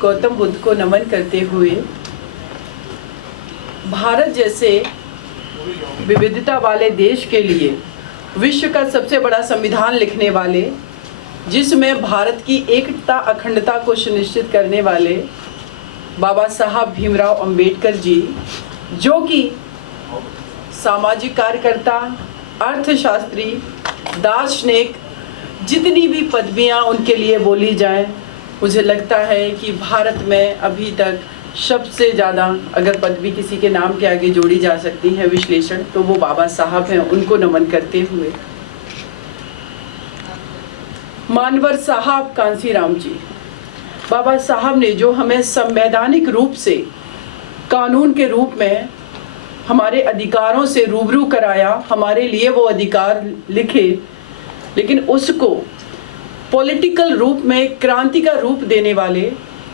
गौतम बुद्ध को नमन करते हुए भारत जैसे विविधता वाले देश के लिए विश्व का सबसे बड़ा संविधान लिखने वाले, जिसमें भारत की एकता अखंडता को सुनिश्चित करने वाले बाबा साहब भीमराव अंबेडकर जी, जो कि सामाजिक कार्यकर्ता, अर्थशास्त्री, दार्शनिक, जितनी भी पदवियां उनके लिए बोली जाएं, मुझे लगता है कि भारत में अभी तक सबसे ज़्यादा अगर पदवी किसी के नाम के आगे जोड़ी जा सकती है विश्लेषण, तो वो बाबा साहब हैं। उनको नमन करते हुए मानवर साहब कांसीराम जी, बाबा साहब ने जो हमें संवैधानिक रूप से कानून के रूप में हमारे अधिकारों से रूबरू कराया, हमारे लिए वो अधिकार लिखे, लेकिन उसको पॉलिटिकल रूप में क्रांति का रूप देने वाले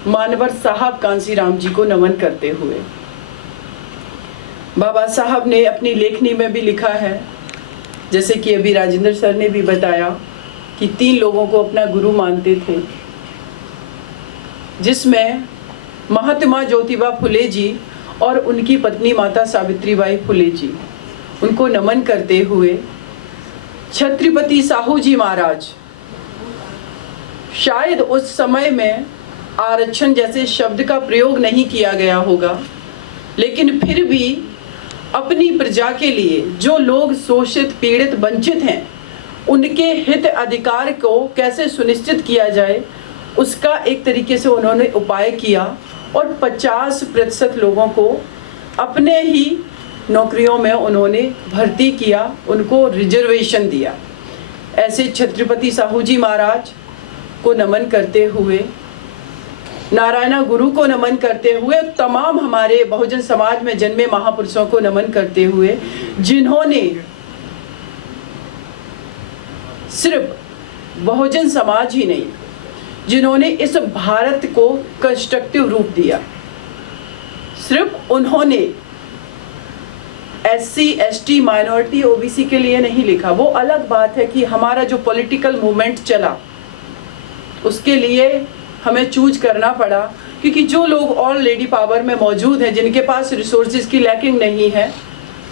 मानवर साहब कांसीराम जी को नमन करते हुए बाबा साहब ने अपनी लेखनी में भी लिखा है, जैसे कि अभी राजेंद्र सर ने भी बताया कि 3 लोगों को अपना गुरु मानते थे, जिसमें महात्मा ज्योतिबा फुले जी और उनकी पत्नी माता सावित्रीबाई फुले जी। उनको नमन करते हुए छत्रपति साहू जी महाराज, शायद उस समय में आरक्षण जैसे शब्द का प्रयोग नहीं किया गया होगा, लेकिन फिर भी अपनी प्रजा के लिए जो लोग शोषित, पीड़ित, वंचित हैं, उनके हित अधिकार को कैसे सुनिश्चित किया जाए, उसका एक तरीके से उन्होंने उपाय किया और 50% लोगों को अपने ही नौकरियों में उन्होंने भर्ती किया, उनको रिजर्वेशन दिया। ऐसे छत्रपति साहू जी महाराज को नमन करते हुए, नारायण गुरु को नमन करते हुए, तमाम हमारे बहुजन समाज में जन्मे महापुरुषों को नमन करते हुए, जिन्होंने सिर्फ बहुजन समाज ही नहीं, जिन्होंने इस भारत को कंस्ट्रक्टिव रूप दिया। सिर्फ उन्होंने SC, ST, माइनॉरिटी, OBC के लिए नहीं लिखा। वो अलग बात है कि हमारा जो पॉलिटिकल मूवमेंट चला, उसके लिए हमें चूज करना पड़ा, क्योंकि जो लोग ऑलरेडी पावर में मौजूद हैं, जिनके पास रिसोर्सेज की लैकिंग नहीं है,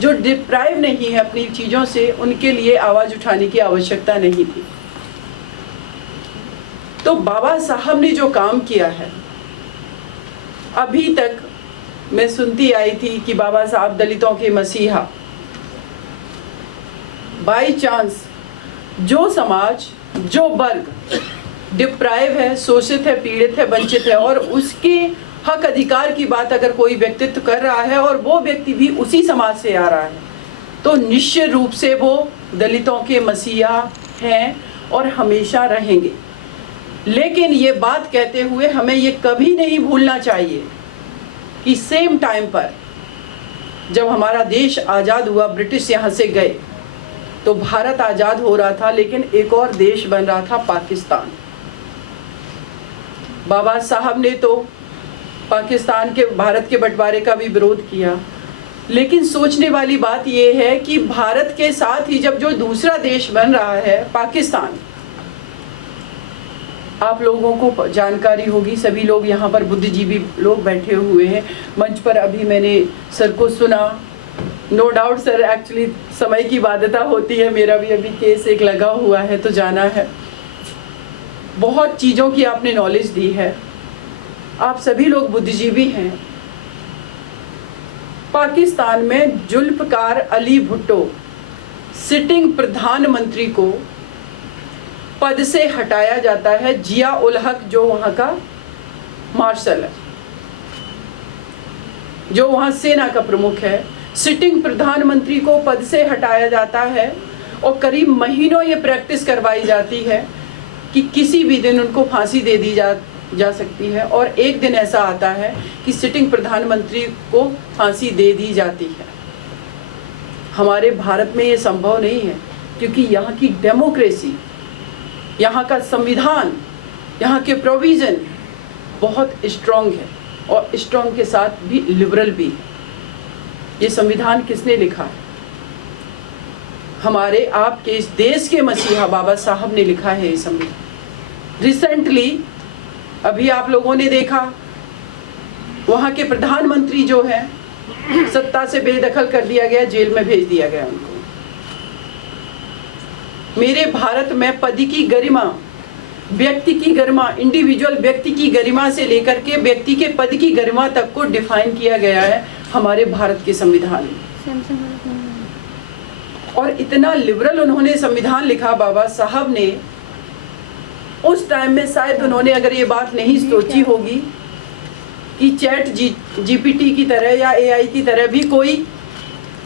जो डिप्राइव नहीं है अपनी चीज़ों से, उनके लिए आवाज़ उठाने की आवश्यकता नहीं थी। तो बाबा साहब ने जो काम किया है, अभी तक मैं सुनती आई थी कि बाबा साहब दलितों के मसीहा। बाय चांस जो समाज, जो वर्ग डिप्राइव है, शोषित है, पीड़ित है, वंचित है, और उसके हक अधिकार की बात अगर कोई व्यक्तित्व कर रहा है और वो व्यक्ति भी उसी समाज से आ रहा है, तो निश्चित रूप से वो दलितों के मसीहा हैं और हमेशा रहेंगे। लेकिन ये बात कहते हुए हमें ये कभी नहीं भूलना चाहिए कि सेम टाइम पर जब हमारा देश आज़ाद हुआ, ब्रिटिश यहाँ से गए, तो भारत आज़ाद हो रहा था, लेकिन एक और देश बन रहा था, पाकिस्तान। बाबा साहब ने तो पाकिस्तान के, भारत के बंटवारे का भी विरोध किया, लेकिन सोचने वाली बात यह है कि भारत के साथ ही जब जो दूसरा देश बन रहा है, पाकिस्तान, आप लोगों को जानकारी होगी, सभी लोग यहाँ पर बुद्धिजीवी लोग बैठे हुए हैं मंच पर। अभी मैंने सर को सुना, नो डाउट सर, एक्चुअली समय की बाध्यता होती है, मेरा भी अभी केस एक लगा हुआ है तो जाना है। बहुत चीज़ों की आपने नॉलेज दी है, आप सभी लोग बुद्धिजीवी हैं। पाकिस्तान में जुल्फकार अली भुट्टो सिटिंग प्रधानमंत्री को पद से हटाया जाता है। जिया उल हक जो वहाँ का मार्शल है, जो वहाँ सेना का प्रमुख है, सिटिंग प्रधानमंत्री को पद से हटाया जाता है और करीब महीनों ये प्रैक्टिस करवाई जाती है कि किसी भी दिन उनको फांसी दे दी जा सकती है, और एक दिन ऐसा आता है कि सिटिंग प्रधानमंत्री को फांसी दे दी जाती है। हमारे भारत में ये संभव नहीं है, क्योंकि यहाँ की डेमोक्रेसी, यहाँ का संविधान, यहाँ के प्रोविज़न बहुत स्ट्रॉन्ग है, और स्ट्रॉन्ग के साथ भी लिबरल भी है। ये संविधान किसने लिखा है? हमारे आपके इस देश के मसीहा बाबा साहब ने लिखा है ये संविधान। रिसेंटली अभी आप लोगों ने देखा वहाँ के प्रधानमंत्री जो है सत्ता से बेदखल कर दिया गया, जेल में भेज दिया गया उनको। मेरे भारत में पद की गरिमा, व्यक्ति की गरिमा, इंडिविजुअल व्यक्ति की गरिमा से लेकर के व्यक्ति के पद की गरिमा तक को डिफाइन किया गया है हमारे भारत के संविधान में। और इतना लिबरल उन्होंने संविधान लिखा बाबा साहब ने। उस टाइम में शायद उन्होंने अगर ये बात नहीं सोची होगी कि चैट जीपीटी की तरह या एआई की तरह भी कोई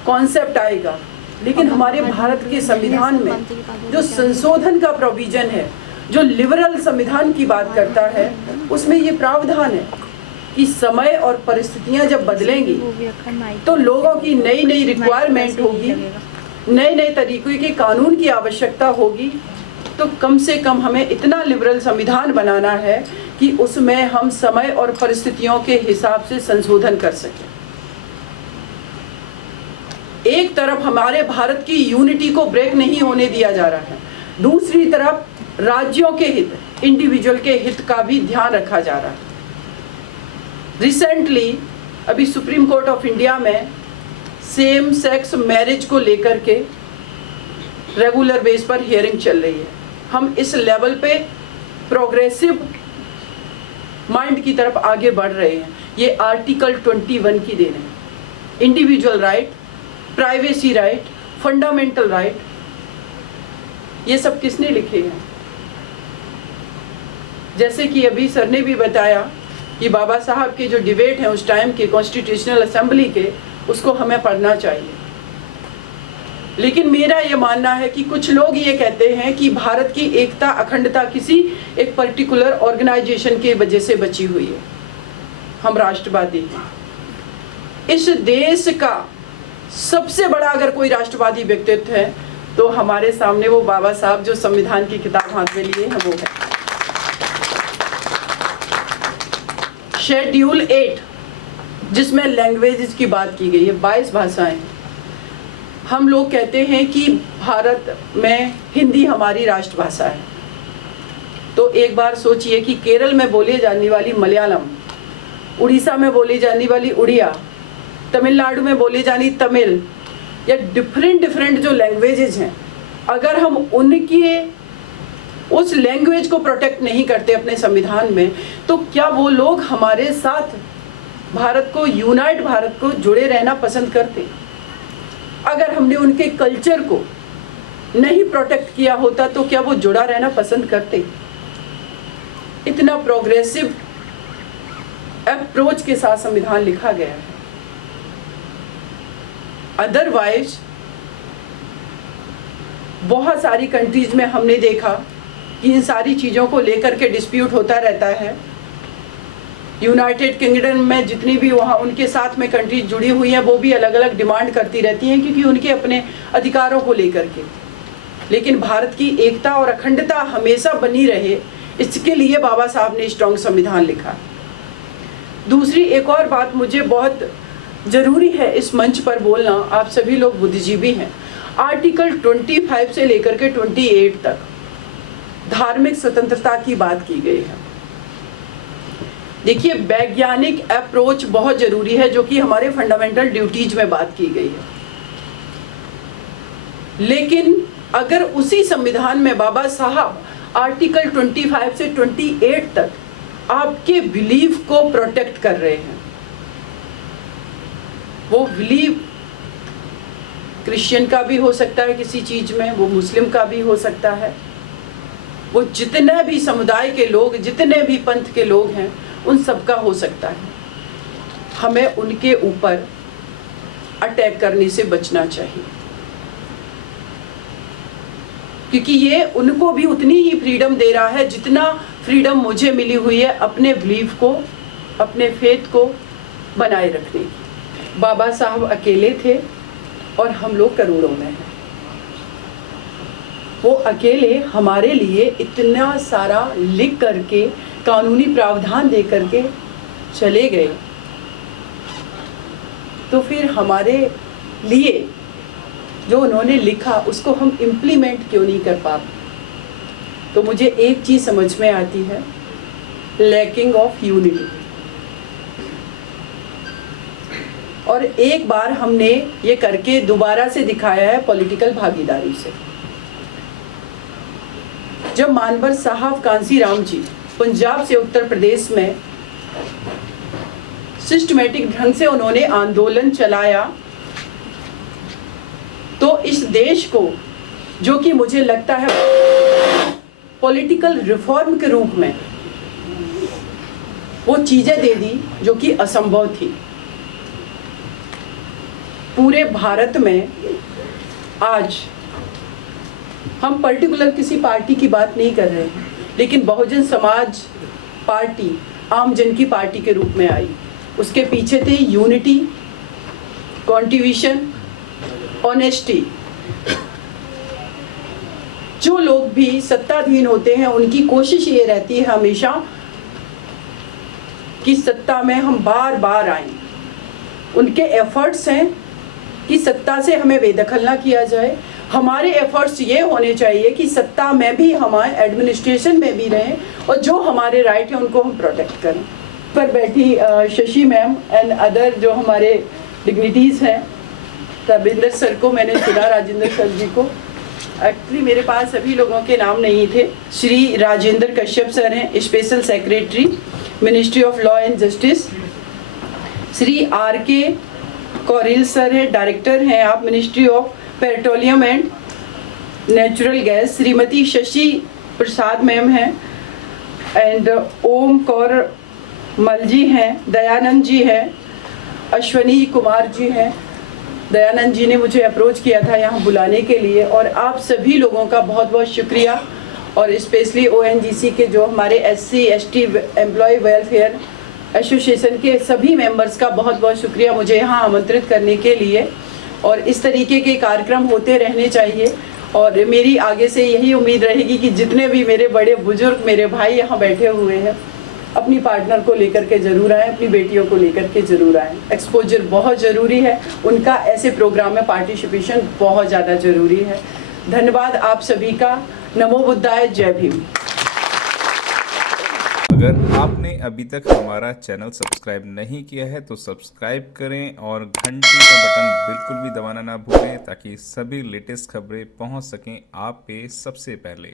कॉन्सेप्ट आएगा, लेकिन हमारे भारत के संविधान में जो संशोधन का प्रोविजन है, जो लिबरल संविधान की बात करता है, उसमें ये प्रावधान है कि समय और परिस्थितियां जब बदलेंगी तो लोगों की नई नई रिक्वायरमेंट होगी, नए नए तरीके के कानून की आवश्यकता होगी। तो कम से कम हमें इतना लिबरल संविधान बनाना है कि उसमें हम समय और परिस्थितियों के हिसाब से संशोधन कर सकें। एक तरफ हमारे भारत की यूनिटी को ब्रेक नहीं होने दिया जा रहा है, दूसरी तरफ राज्यों के हित, इंडिविजुअल के हित का भी ध्यान रखा जा रहा है। रिसेंटली अभी सुप्रीम कोर्ट ऑफ इंडिया में सेम सेक्स मैरिज को लेकर के रेगुलर बेस पर हियरिंग चल रही है। हम इस लेवल पे प्रोग्रेसिव माइंड की तरफ आगे बढ़ रहे हैं। ये आर्टिकल 21 की देन है। Individual right, privacy right, fundamental right, ये सब किसने लिखे हैं? जैसे कि अभी सर ने भी बताया कि बाबा साहब के जो डिबेट हैं उस टाइम के कॉन्स्टिट्यूशनल असेंबली के, उसको हमें पढ़ना चाहिए। लेकिन मेरा ये मानना है कि कुछ लोग ये कहते हैं कि भारत की एकता, अखंडता किसी एक पर्टिकुलर ऑर्गेनाइजेशन के वजह से बची हुई है। हम राष्ट्रवादी हैं। इस देश का सबसे बड़ा अगर कोई राष्ट्रवादी व्यक्तित्व है तो हमारे सामने वो बाबा साहब जो संविधान की किताब हाथ में लिए हैं वो है। शेड्यूल 8 जिसमें लैंग्वेजेस की बात की गई है, 22 भाषाएं। हम लोग कहते हैं कि भारत में हिंदी हमारी राष्ट्रभाषा है, तो एक बार सोचिए कि केरल में बोली जाने वाली मलयालम, उड़ीसा में बोली जाने वाली उड़िया, तमिलनाडु में बोली जानी तमिल, या डिफरेंट जो लैंग्वेजेस हैं, अगर हम उनकी उस लैंग्वेज को प्रोटेक्ट नहीं करते अपने संविधान में, तो क्या वो लोग हमारे साथ भारत को, यूनाइट भारत को जुड़े रहना पसंद करते? अगर हमने उनके कल्चर को नहीं प्रोटेक्ट किया होता तो क्या वो जुड़ा रहना पसंद करते? इतना प्रोग्रेसिव अप्रोच के साथ संविधान लिखा गया है। अदरवाइज बहुत सारी कंट्रीज में हमने देखा कि इन सारी चीज़ों को लेकर के डिस्प्यूट होता रहता है। यूनाइटेड किंगडम में जितनी भी वहाँ उनके साथ में कंट्रीज जुड़ी हुई हैं वो भी अलग अलग डिमांड करती रहती हैं क्योंकि उनके अपने अधिकारों को लेकर के। लेकिन भारत की एकता और अखंडता हमेशा बनी रहे, इसके लिए बाबा साहब ने स्ट्रॉन्ग संविधान लिखा। दूसरी एक और बात मुझे बहुत ज़रूरी है इस मंच पर बोलना, आप सभी लोग बुद्धिजीवी हैं। आर्टिकल 25 से लेकर के 28 तक धार्मिक स्वतंत्रता की बात की गई है। देखिए, वैज्ञानिक अप्रोच बहुत जरूरी है जो कि हमारे फंडामेंटल ड्यूटीज में बात की गई है। लेकिन अगर उसी संविधान में बाबा साहब आर्टिकल 25 से 28 तक आपके बिलीफ को प्रोटेक्ट कर रहे हैं, वो बिलीव क्रिश्चियन का भी हो सकता है किसी चीज में, वो मुस्लिम का भी हो सकता है, वो जितने भी समुदाय के लोग, जितने भी पंथ के लोग हैं, उन सबका हो सकता है। हमें उनके ऊपर अटैक करने से बचना चाहिए, क्योंकि ये उनको भी उतनी ही फ्रीडम दे रहा है जितना फ्रीडम मुझे मिली हुई है अपने बिलीफ को, अपने फेथ को बनाए रखने की। बाबा साहब अकेले थे और हम लोग करोड़ों में हैं। वो अकेले हमारे लिए इतना सारा लिख करके, कानूनी प्रावधान दे करके चले गए, तो फिर हमारे लिए जो उन्होंने लिखा उसको हम इम्प्लीमेंट क्यों नहीं कर पाते? तो मुझे एक चीज़ समझ में आती है, लैकिंग ऑफ यूनिटी। और एक बार हमने ये करके दोबारा से दिखाया है पॉलिटिकल भागीदारी से। जब मानवर साहब कांसी राम जी पंजाब से उत्तर प्रदेश में सिस्टमैटिक ढंग से उन्होंने आंदोलन चलाया, तो इस देश को, जो कि मुझे लगता है पॉलिटिकल रिफॉर्म के रूप में, वो चीजें दे दी जो कि असंभव थी। पूरे भारत में आज हम पर्टिकुलर किसी पार्टी की बात नहीं कर रहे हैं, लेकिन बहुजन समाज पार्टी आम जन की पार्टी के रूप में आई। उसके पीछे थे यूनिटी, कॉन्ट्रीब्यूशन, ऑनेस्टी। जो लोग भी सत्ताधीन होते हैं उनकी कोशिश ये रहती है हमेशा कि सत्ता में हम बार बार आएं। उनके एफर्ट्स हैं कि सत्ता से हमें बेदखल ना किया जाए। हमारे एफर्ट्स ये होने चाहिए कि सत्ता में भी, हमारे एडमिनिस्ट्रेशन में भी रहें और जो हमारे राइट हैं उनको हम प्रोटेक्ट करें। पर बैठी शशि मैम एंड अदर जो हमारे डिग्निटीज़ हैं, रविंदर सर को मैंने सुना, राजेंद्र सर जी को, एक्चुअली मेरे पास सभी लोगों के नाम नहीं थे। श्री राजेंद्र कश्यप सर हैं, special secretary, ministry of law and justice. Shri आर.के. कौरिल सर हैं, डायरेक्टर हैं आप, ministry of petroleum and natural gas. Shrimati Shashi Prasad ma'am हैं एंड ओम कौर मल जी हैं, दयानंद जी हैं, अश्वनी कुमार जी हैं। दयानंद जी ने मुझे अप्रोच किया था यहाँ बुलाने के लिए, और आप सभी लोगों का बहुत बहुत शुक्रिया। और स्पेशली ONGC के जो हमारे SC ST employ welfare association के सभी मेंबर्स का बहुत बहुत शुक्रिया मुझे यहाँ आमंत्रित करने के लिए। और इस तरीके के कार्यक्रम होते रहने चाहिए, और मेरी आगे से यही उम्मीद रहेगी कि जितने भी मेरे बड़े बुजुर्ग, मेरे भाई यहाँ बैठे हुए हैं, अपनी पार्टनर को लेकर के ज़रूर आएँ, अपनी बेटियों को लेकर के ज़रूर आएँ। एक्सपोजर बहुत ज़रूरी है, उनका ऐसे प्रोग्राम में पार्टिसिपेशन बहुत ज़्यादा ज़रूरी है। धन्यवाद आप सभी का। नमो बुद्धाय, जय भीम। अगर आपने अभी तक हमारा चैनल सब्सक्राइब नहीं किया है तो सब्सक्राइब करें और घंटी का बटन बिल्कुल भी दबाना ना भूलें, ताकि सभी लेटेस्ट खबरें पहुंच सकें आप पे सबसे पहले।